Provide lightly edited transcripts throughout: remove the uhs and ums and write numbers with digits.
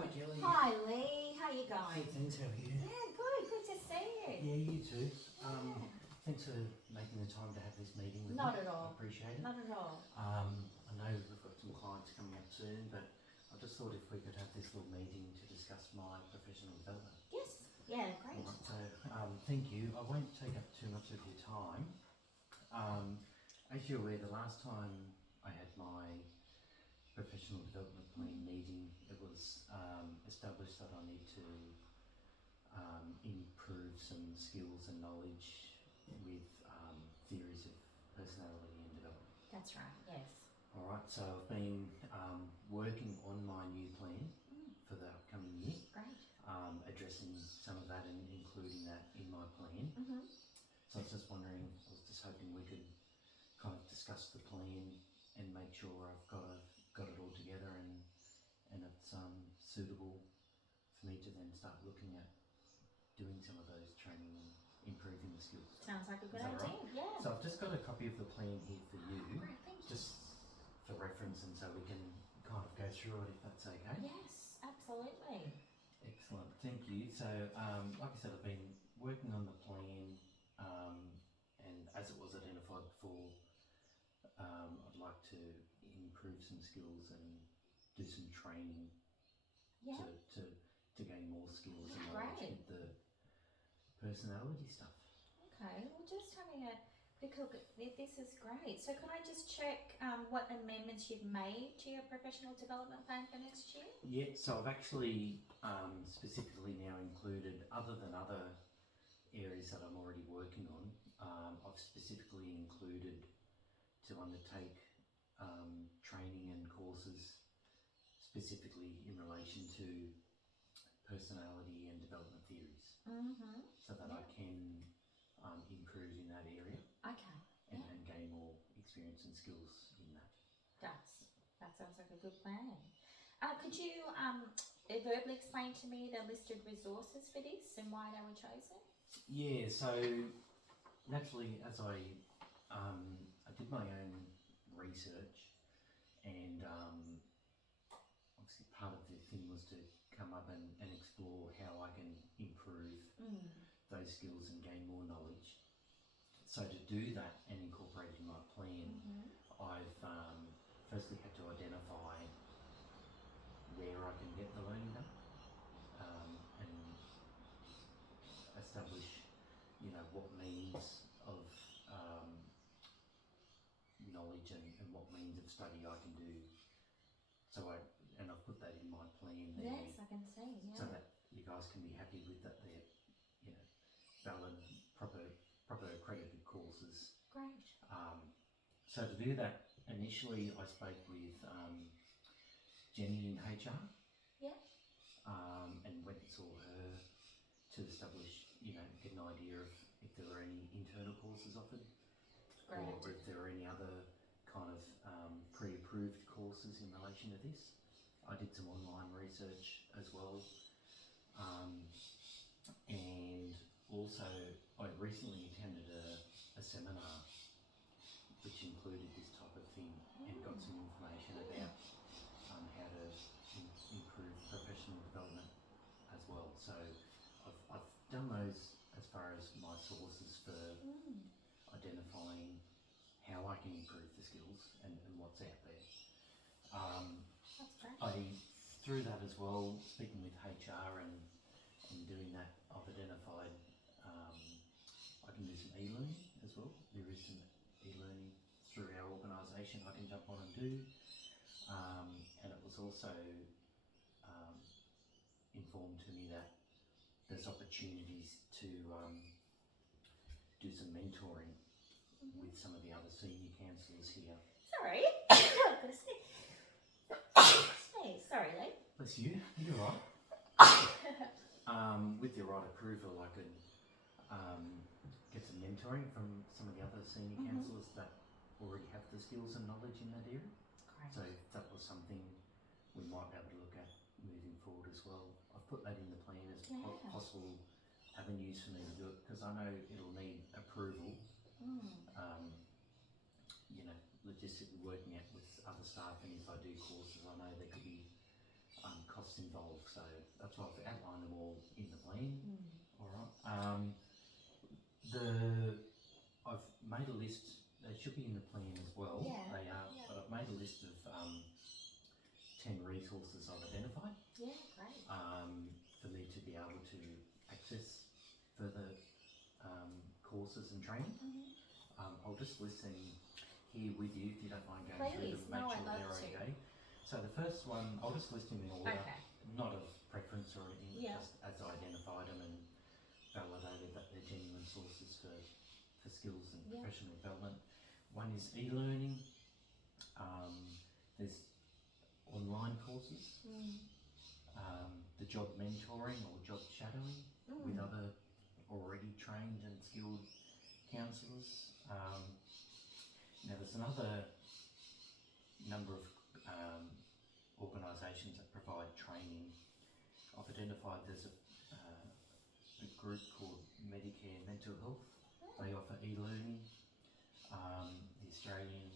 Hi, Kelly. Hi Lee, how you going? Hey, thanks. How are you? Yeah, good to see you. Yeah, you too. Yeah. Thanks for making the time to have this meeting with Not me. at all. I appreciate it. Not at all. I know we've got some clients coming up soon, but I just thought if we could have this little meeting to discuss my professional development. Yes. Yeah, great. Right, so thank you. I won't take up too much of your time. As you're aware, the last time I had my professional development plan meeting, it was established that I need to improve some skills and knowledge with theories of personality and development. That's right, yes. Alright, so I've been working on my new plan for the upcoming year. Great. Addressing some of that and including that in my plan. So I was just wondering, I was just hoping we could kind of discuss the plan and make sure I've got it all together and it's suitable for me to then start looking at doing some of those training and improving the skills. Sounds like a good Is that idea. right? Yeah. So I've just got a copy of the plan here for you, Great, thank you. just for reference, and so we can kind of go through it if that's okay. Yes, absolutely. Excellent, thank you. So like I said, I've been working on the plan and as it was identified before, I'd like to improve some skills and do some training Yeah. to gain more skills and knowledge Great. with the personality stuff. Okay, well just having a quick look at this is great. So can I just check what amendments you've made to your professional development plan for next year? Yeah, so I've actually specifically now included, other than other areas that I'm already working on, I've specifically included to undertake training and courses specifically in relation to personality and development theories, so that I can improve in that area Okay. and gain more experience and skills in that. That sounds like a good plan. Could you verbally explain to me the listed resources for this and why they were chosen? Yeah, so naturally, as I did my own research, and obviously part of the thing was to come up and explore how I can improve those skills and gain more knowledge. So to do that and incorporate it in my plan, I've firstly had to identify where I can get the learning done, and establish, what means of knowledge and what means of study I can do. So I've put that in my plan there. Yes, I can see. Yeah. So that you guys can be happy with that. They're, valid, proper accredited courses. Great. So to do that, initially I spoke with Jenny in HR. Yeah. And went and saw her to establish, get an idea of if there were any internal courses offered. Great. Or if there are any other kind of pre-approved courses in relation to this. I did some online research as well, and also I recently attended a seminar which included this type of thing and got some information about how to improve professional development as well. So I've done those as far as my sources for identifying how I can improve the skills and what's out there. That's great. Through that as well, speaking with HR and doing that, I've identified I can do some e-learning as well. There is some e-learning through our organisation I can jump on and do. And it was also informed to me that there's opportunities to do some mentoring with some of the other senior counsellors here. Sorry. I'm going to sneeze. Sorry, Lee. Bless you, you're right. With your right approval, I could get some mentoring from some of the other senior counsellors that already have the skills and knowledge in that area. Great. So that was something we might be able to look at moving forward as well. I've put that in the plan as possible avenues for me to do it, because I know it'll need approval. Logistically working out with other staff, and if I do courses, I know there could be costs involved. So that's why I've outlined them all in the plan. All right. I've made a list. They should be in the plan as well. Yeah, They are, yeah. but I've made a list of 10 resources I've identified. Yeah, great. For me to be able to access further courses and training. I'll just list them here with you if you don't mind going through Please, them, no, make I'd sure love they're to. okay. So the first one, I'll just list them in order, Okay. not of preference or anything, Yeah. just as I identified them and validated that they're genuine sources for skills and Yeah. professional development. One is e-learning. There's online courses, the job mentoring or job shadowing with other already trained and skilled counsellors. Now there's another number of organisations that provide training. I've identified there's a group called Medicare Mental Health. They offer e-learning. The Australian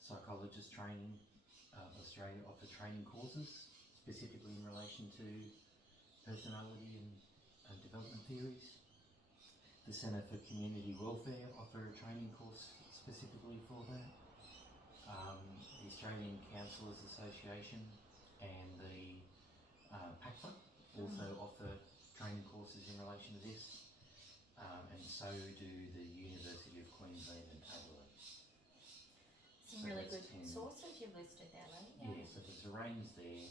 Psychologist Training, Australia offer training courses specifically in relation to personality and development theories. The Centre for Community Welfare offer a training course specifically for that. The Australian Counsellors Association and the PACFA also offer training courses in relation to this, and so do the University of Queensland and Adelaide. Some So really that's good 10. sources you've listed there, Lee. Yeah, so there's a range there,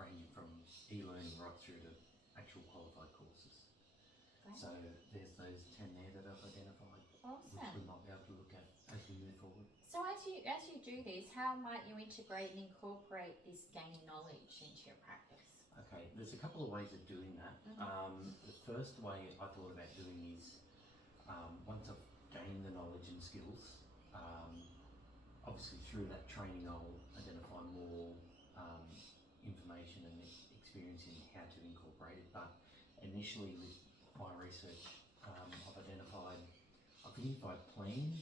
ranging from e-learning right through to actual qualified courses. Great. So there's those 10 there that I've identified, which Awesome. we might be able to look at as we move forward. So as you do this, how might you integrate and incorporate this gaining knowledge into your practice? Okay, there's a couple of ways of doing that. The first way I thought about doing is, once I've gained the knowledge and skills, obviously through that training I'll identify more information and experience in how to incorporate it. But initially with my research, I think if I plan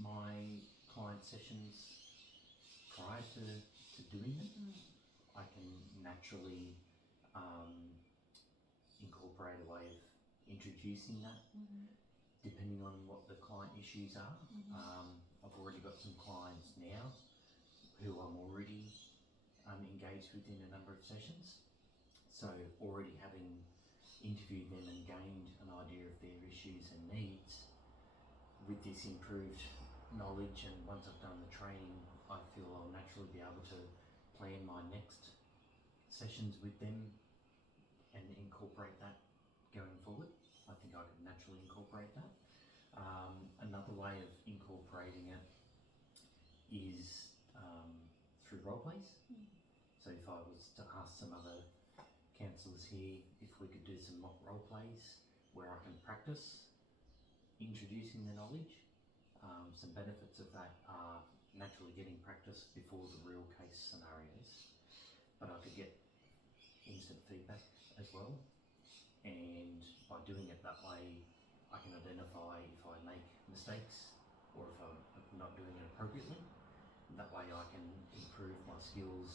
my client sessions prior to doing them, I can naturally incorporate a way of introducing that depending on what the client issues are. I've already got some clients now who I'm already engaged with in a number of sessions, so already having interviewed them and gained an idea of their issues and needs, with this improved knowledge, and once I've done the training, I feel I'll naturally be able to plan my next sessions with them and incorporate that going forward. I think I could naturally incorporate that. Another way of incorporating it is through role plays. So if I was to ask some other counsellors here if we could do some mock role plays where I can practice introducing the knowledge. Some benefits of that are naturally getting practice before the real case scenarios, but I could get instant feedback as well, and by doing it that way I can identify if I make mistakes or if I'm not doing it appropriately. That way I can improve my skills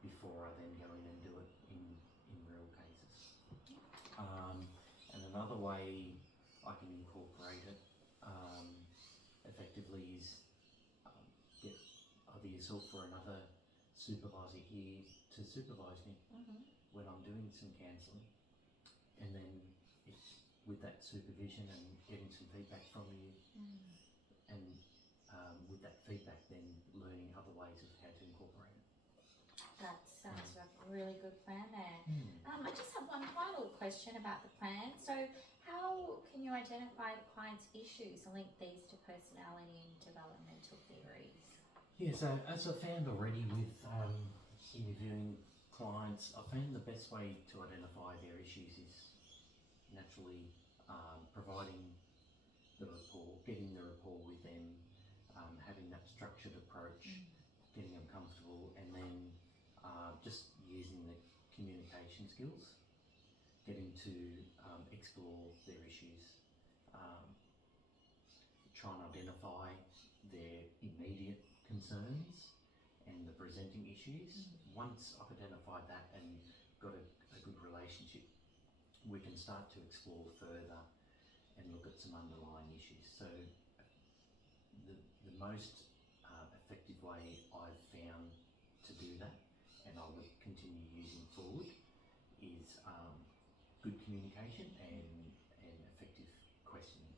before I then go in and do it in real cases. And another way I can incorporate it effectively is get either yourself or another supervisor here to supervise me when I'm doing some counselling, and then with that supervision and getting some feedback from you, and with that feedback then learning other ways of how to incorporate it. That sounds like a really good plan there. I just have one final question about the plan. So how can you identify the client's issues and link these to personality and developmental theories? Yeah, so as I found already with interviewing clients, I found the best way to identify their issues is naturally providing the rapport, getting the rapport with them, having that structured approach, getting them comfortable, and then just using the communication skills, getting to explore their issues, try and identify their immediate concerns, and the presenting issues. Once I've identified that and got a good relationship, we can start to explore further and look at some underlying issues. So the most effective way I've found to do that, and I would continue using forward, is good communication and effective questioning.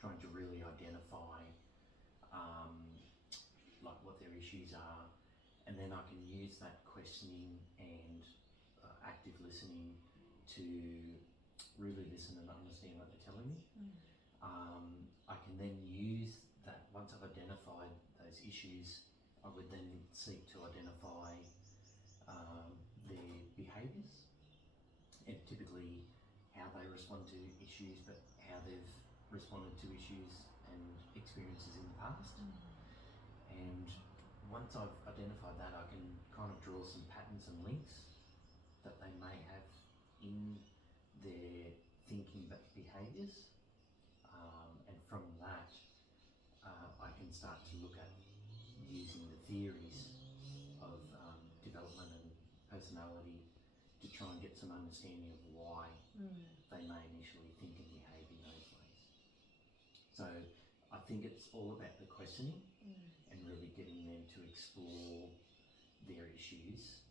Trying to really identify like what their issues are, and then I can use that questioning and active listening to really listen and understand what they're telling me. I can then use that, once I've identified those issues, I would then seek to identify their behaviours, and typically how they respond to issues, but how they've responded to issues and experiences in the past. And once I've identified that, I can kind of draw some patterns and links that they may have in their thinking behaviours, and from that I can start to look at using the theories of development and personality to try and get some understanding of why they may initially think and behave in those ways. So I think it's all about the questioning and really getting them to explore their issues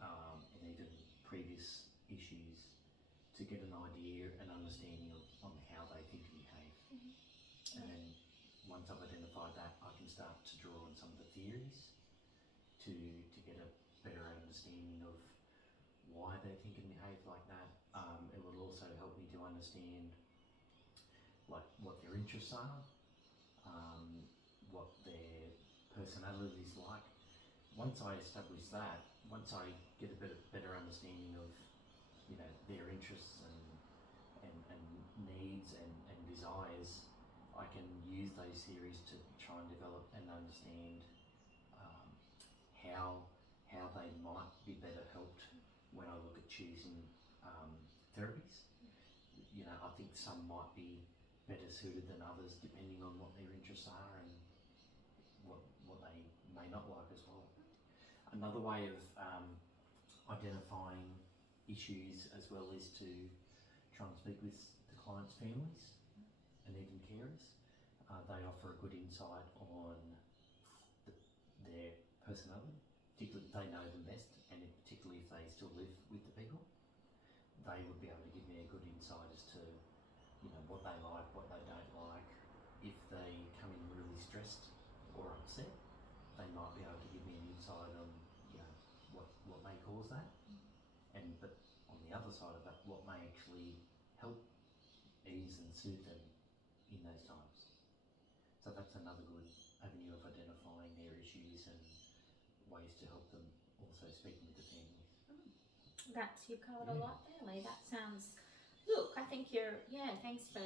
and even previous issues to get an idea and understanding on how they think and behave. And then once I've identified that, I can start to draw on some of the theories to get a better understanding of why they think and behave like that. It will also help me to understand like what their interests are, what their personality is like. Once I establish that, once I get a better understanding of, you know, their interests and needs and desires, I can use those theories to try and develop and understand how they might be better helped when I look at choosing therapies. You know, I think some might be better suited than others depending on what their interests are and what they may not like as well. Another way of identifying issues as well is to try and speak with the client's families and even carers. They offer a good insight on their personality, particularly if they know them best, and particularly if they still live with the people. They would be able to give me a good insight as to, you know, what they like, what they don't like. If they come in really stressed or upset, they might be able to give me an insight on, you know, what may cause that, but on the other side of that, what may actually help ease and soothe them in those times. So that's another good avenue of identifying their issues and ways to help them, also speaking with the families. You've covered a lot there, Lee. That sounds, look, I think thanks for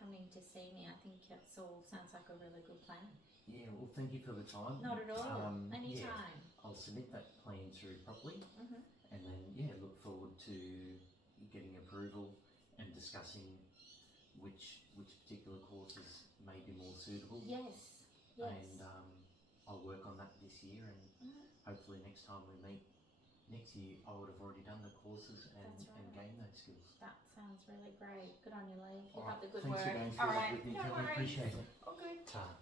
coming to see me. I think it all sounds like a really good plan. Yeah, well, thank you for the time. Not at all. Anytime. Yeah, I'll submit that plan through properly, and then look forward to getting approval and discussing which particular courses may be more suitable. Yes. And I'll work on that this year, and hopefully next time we meet next year, I would have already done the courses and gained those skills. That sounds really great. Good on you, Lee. Keep All up the good Thanks work. for going through that with me, No Kelly. worries. Appreciate it. All good. Ta.